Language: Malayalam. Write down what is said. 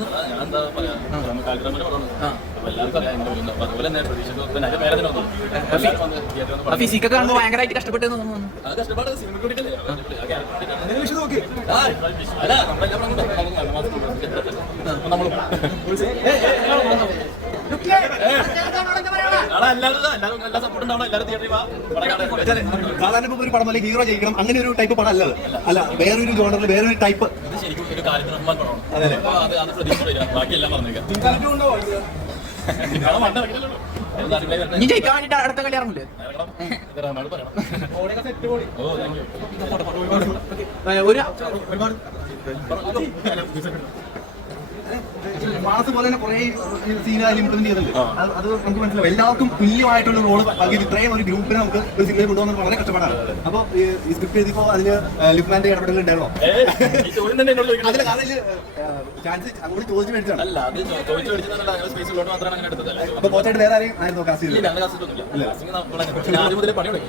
ഞാനെന്താ പറയാ കാൽക്കുലേറ്റർ പറഞ്ഞു എല്ലാവർക്കും അറിയാം അതുപോലെ തന്നെ പ്രതീക്ഷ ഫിസിക്കൊക്കെ കാണുമ്പോൾ ഭയങ്കരമായിട്ട് കഷ്ടപ്പെട്ടു തോന്നുന്നു. അത് കഷ്ടപ്പാട് സിനിമ കൂടിയിട്ടല്ലേ നമ്മളും എല്ലാ സപ്പോർട്ട് ഉണ്ടാവണം. എല്ലാവരും തിയേറ്ററിൽ സാധാരണ ഒരു പടം അല്ലെങ്കിൽ ഹീറോ ജയിക്കണം അങ്ങനെ ഒരു ടൈപ്പ് പടം അല്ലത്. അല്ല, വേറൊരു ജോണറിൽ വേറൊരു ടൈപ്പ്. ഇത് ശരിക്കും ഒരു കാലിദ് റഹ്മാൻ പടമാണ്. അത് പ്രതീക്ഷ ബാക്കിയെല്ലാം പറഞ്ഞേക്കാം. ഇനി ജയിക്കാൻ വേണ്ടിട്ട് അടുത്ത കളി ഇറങ്ങില്ലേ? മാസ് പോലെ തന്നെ കുറെ സീനായി ഇംപ്ലിമെന്റ് ചെയ്തിട്ടുണ്ട്. അത് നമുക്ക് മനസ്സിലാവും. എല്ലാവർക്കും തുല്യമായിട്ടുള്ള റോള് പകരം ഇത്രയും ഒരു ഗ്രൂപ്പിനെ നമുക്ക് ഒരു സിനിമയിൽ കൊണ്ടുപോകുന്നത് വളരെ കഷ്ടപ്പാടാണ്. അപ്പോൾ ഈ സ്ക്രിപ്റ്റ് എഴുതിയപ്പോ അതിന് ലിപ്മാന്റെ ഇടപെടൽ ഉണ്ടായിരുന്നോ? അതിൽ ചാൻസ് അങ്ങോട്ട് ചോദിച്ചു മേടിച്ചാണ്. അപ്പൊ പോച്ചായിട്ട് വേറെ ആരെയും ആയിരുന്നു കാസ്റ്റ് ചെയ്തത്? ആദ്യം മുതലേ പണി തുടങ്ങി.